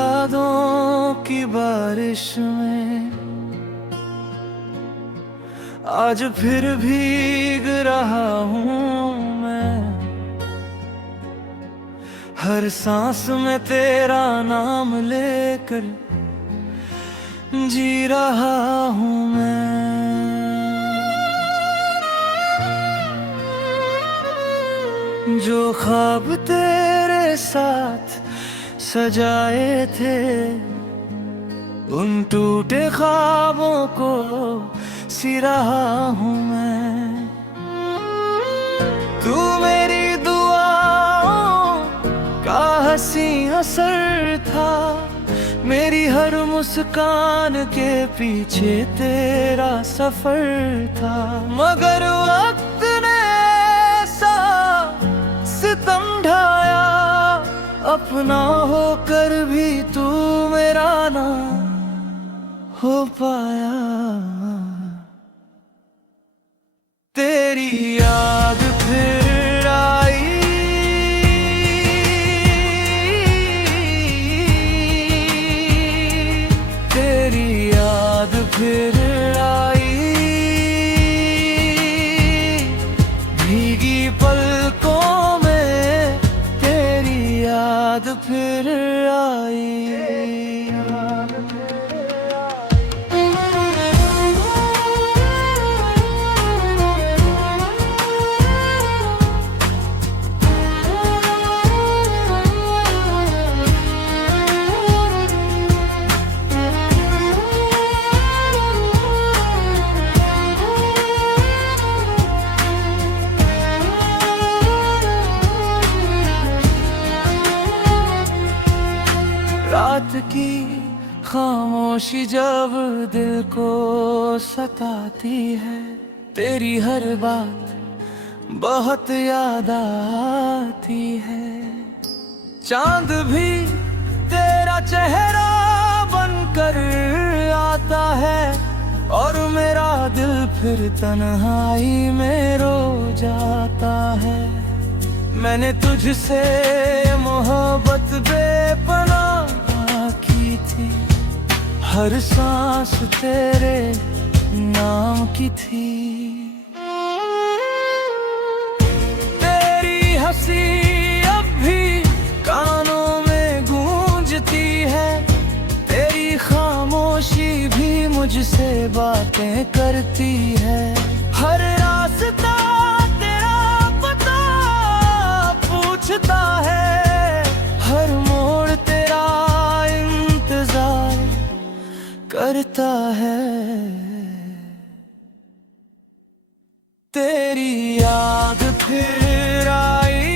यादों की बारिश में आज फिर भीग रहा हूँ मैं। हर सांस में तेरा नाम लेकर जी रहा हूँ मैं। जो ख्वाब तेरे साथ सजाए थे उन टूटे ख्वाबों को सी रहा हूँ मैं। तू मेरी दुआओं का हंसी असर था, मेरी हर मुस्कान के पीछे तेरा सफर था। मगर वक्त ने ऐसा सितम ढाया, अपना होकर भी तू मेरा ना हो पाया। तेरी याद फिर आई, तेरी याद फिर आई, भीगी पलकों में तेरी याद फिर आई। रात की खामोशी जब दिल को सताती है, तेरी हर बात बहुत याद आती है। चांद भी तेरा चेहरा बनकर आता है और मेरा दिल फिर तन्हाई में रो जाता है। मैंने तुझसे मोहब्बत बेपनाह की थी, हर सांस तेरे नाम की थी। तेरी हंसी अब भी कानों में गूंजती है, तेरी खामोशी भी मुझसे बातें करती है। हर रास्ता पूछता है, हर मोड़ तेरा इंतजार करता है। तेरी याद फिर आई,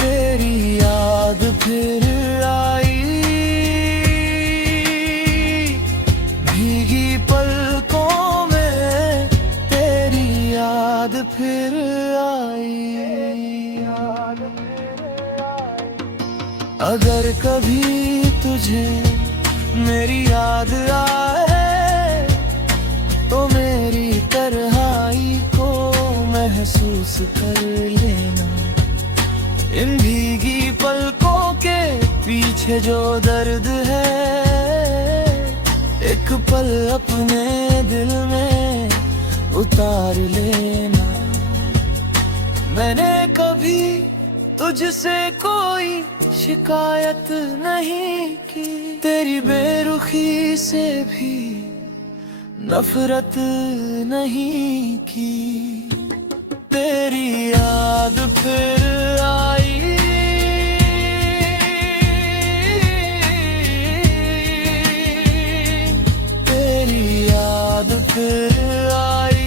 तेरी याद फिर आई, भीगी पलकों में तेरी याद फिर आई। अगर कभी तुझे मेरी याद आए तो मेरी तन्हाई को महसूस कर लेना। इन भीगी पलकों के पीछे जो दर्द है, एक पल अपने दिल में उतार लेना। मैंने कभी तुझसे कोई शिकायत नहीं की, तेरी बेरुखी से भी नफरत नहीं की। तेरी याद फिर आई, तेरी याद फिर आई,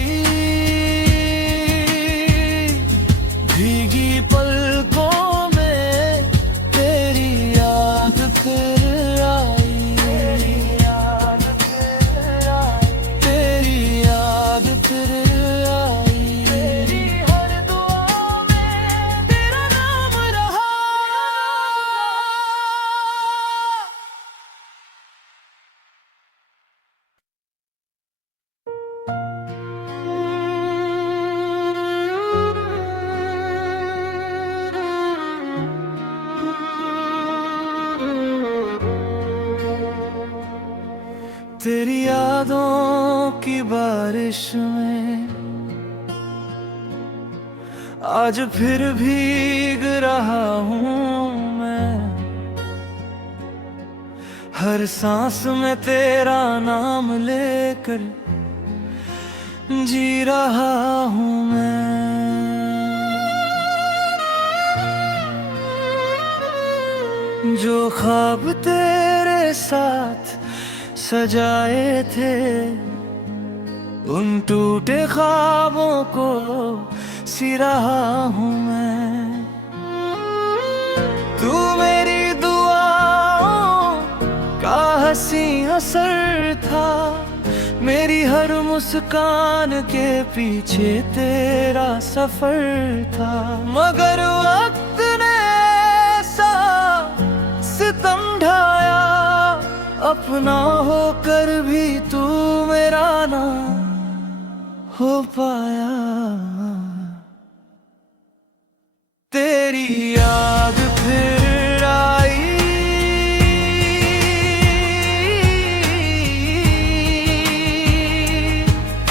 भीगी पलकों में तेरी याद फिर आई। तेरी याद फिर आई, तेरी याद फिर आई, तेरी हर दुआ में यादों की बारिश में आज फिर भीग रहा हूँ मैं। हर सांस में तेरा नाम लेकर जी रहा हूँ मैं। जो ख्वाब तेरे साथ सजाए थे उन टूटे ख्वाबों को सी रहा हूँ मैं। तू मेरी दुआओं का हंसी असर था, मेरी हर मुस्कान के पीछे तेरा सफर था। मगर वक्त ने ऐसा सितम ढाया, अपना होकर भी तू मेरा ना हो पाया। तेरी याद फिर आई,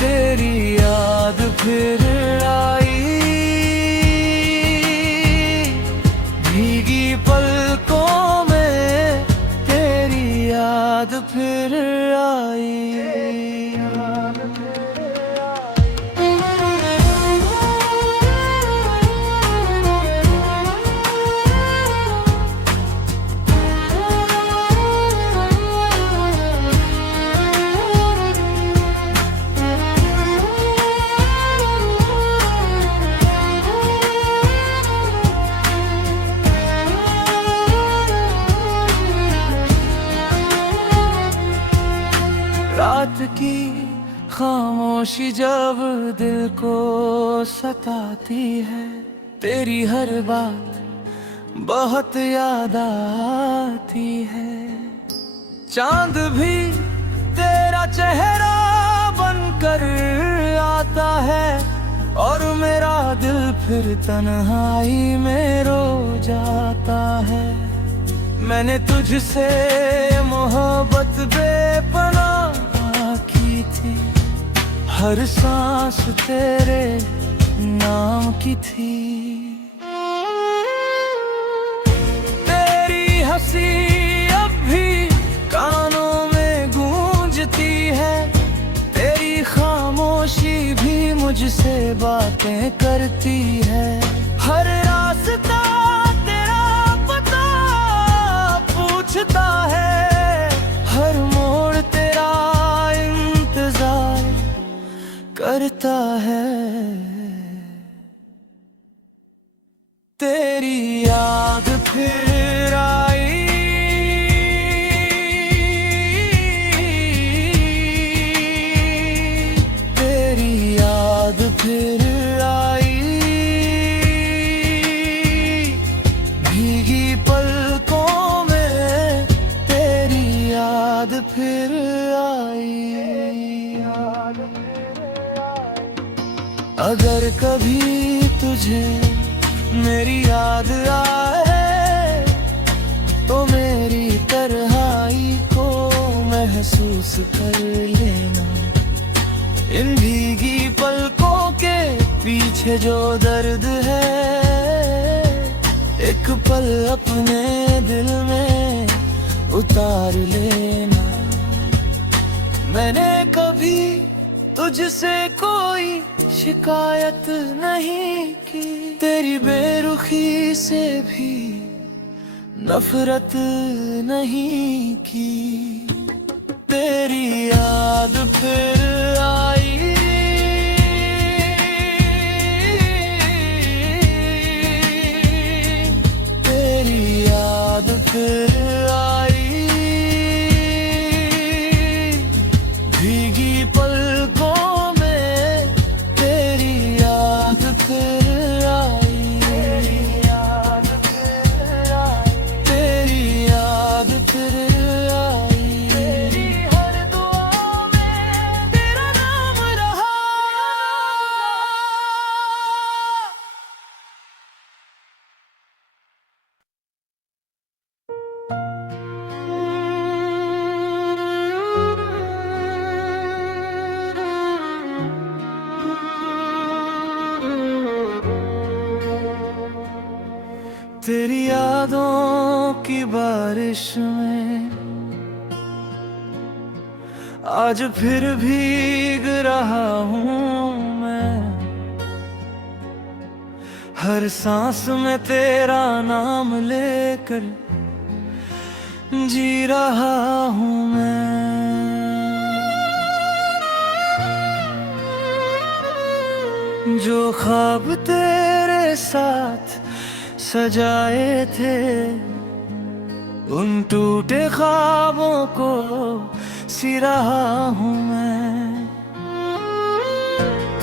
तेरी याद फिर आई, भीगी पलकों में तेरी याद फिर आई। रात की खामोशी जब दिल को सताती है, तेरी हर बात बहुत याद आती है। चांद भी तेरा चेहरा बनकर आता है और मेरा दिल फिर तन्हाई में रो जाता है। मैंने तुझसे मोहब्बत बेपनाह की थी, हर सांस तेरे नाम की थी। तेरी हंसी अब भी कानों में गूंजती है, तेरी खामोशी भी मुझसे बातें करती है। हर रास्ता पूछता है, हर मोड़ तेरा इंतजार करता है। तेरी याद फिर आई, तेरी याद फिर आई, भीगी पलकों याद फिर आई। अगर कभी तुझे मेरी याद आए तो मेरी तन्हाई को महसूस कर लेना। इन भीगी पलकों के पीछे जो दर्द है, एक पल अपने दिल में उतार लेना। मैंने कभी तुझसे कोई शिकायत नहीं की, तेरी बेरुखी से भी नफरत नहीं की। तेरी याद फिर आई, तेरी याद फिर आई, भीगी पलकों में तेरी याद फिर आई। तेरी याद फिर आई, तेरी याद फिर आई, तेरी हर दुआ में तेरा नाम रहा। तेरी यादों की बारिश में आज फिर भीग रहा हूँ मैं। हर सांस में तेरा नाम लेकर जी रहा हूँ मैं। जो ख्वाब तेरे साथ सजाए थे, उन टूटे ख्वाबों को सी रहा हूँ मैं।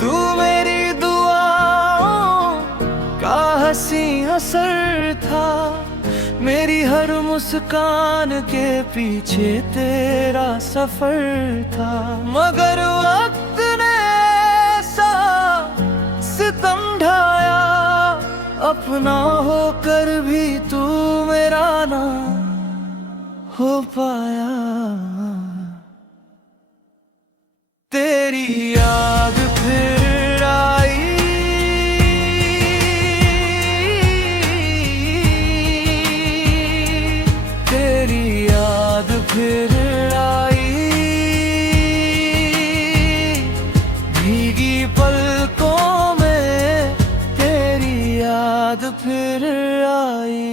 तू मेरी दुआओं का हंसी असर था, मेरी हर मुस्कान के पीछे तेरा सफर था। मगर वक्त ने ऐसा सितम ढाया, अपना होकर भी तू मेरा ना हो पाया। तेरी याद फिर आई, तेरी याद फिर आई, भीगी पलकों में तेरी याद फिर आई।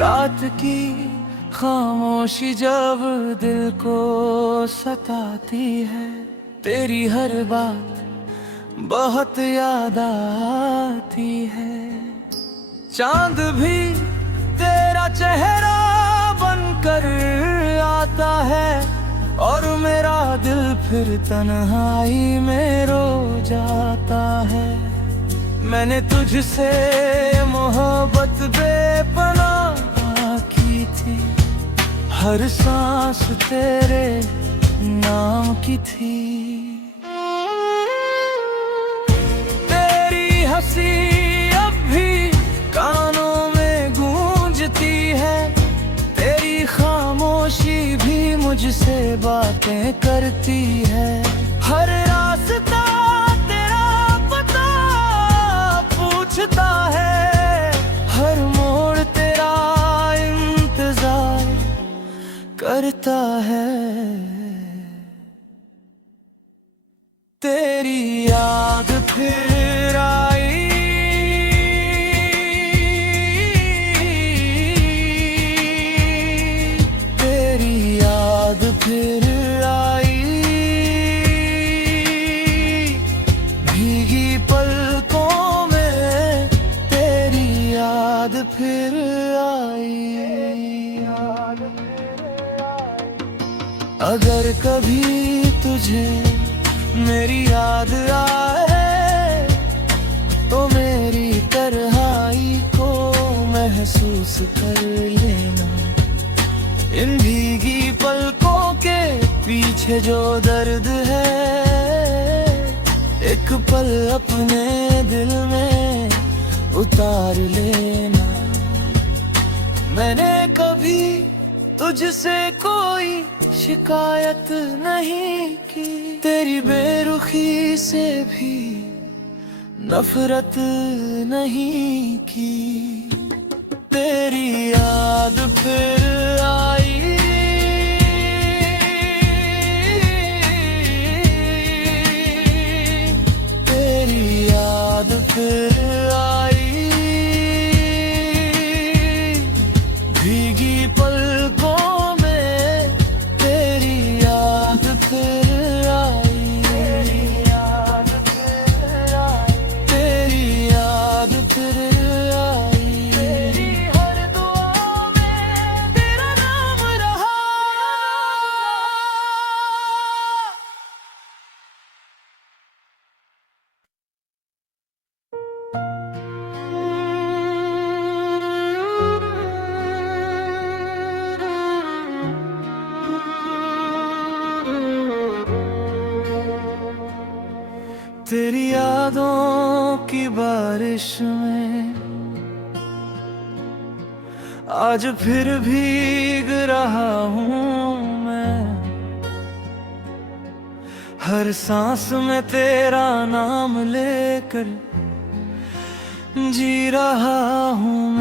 रात की खामोशी जब दिल को सताती है, तेरी हर बात बहुत याद आती है। चांद भी तेरा चेहरा बनकर आता है, और मेरा दिल फिर तन्हाई में रो जाता है। मैंने तुझसे मोहब्बत बेपनाह की थी, हर सांस तेरे नाम की थी। तेरी हंसी अब भी कानों में गूंजती है, तेरी खामोशी भी मुझसे बातें करती है। हर रास्ता तेरा पता पूछता है, हर मोड़ तेरा इंतजार करता है। तेरी याद फिर आई, तेरी याद फिर आई, भीगी पलकों में तेरी याद फिर आई। अगर कभी तुझे मेरी याद आए, तो मेरी तन्हाई को महसूस कर लेना। इन भीगी पलकों के पीछे जो दर्द है, एक पल अपने दिल में उतार लेना। मैंने कभी तुझसे कोई शिकायत नहीं की, तेरी बेरुखी से भी नफरत नहीं की। तेरी याद फिर आई, तेरी याद फिर आई, भीगी पलकों में तेरी याद फिर आई। तेरी याद फिर आई, तेरी याद फिर आई, तेरी हर दुआ में बारिश में। आज फिर भीग रहा हूँ मैं, हर सांस में तेरा नाम लेकर जी रहा हूँ मैं।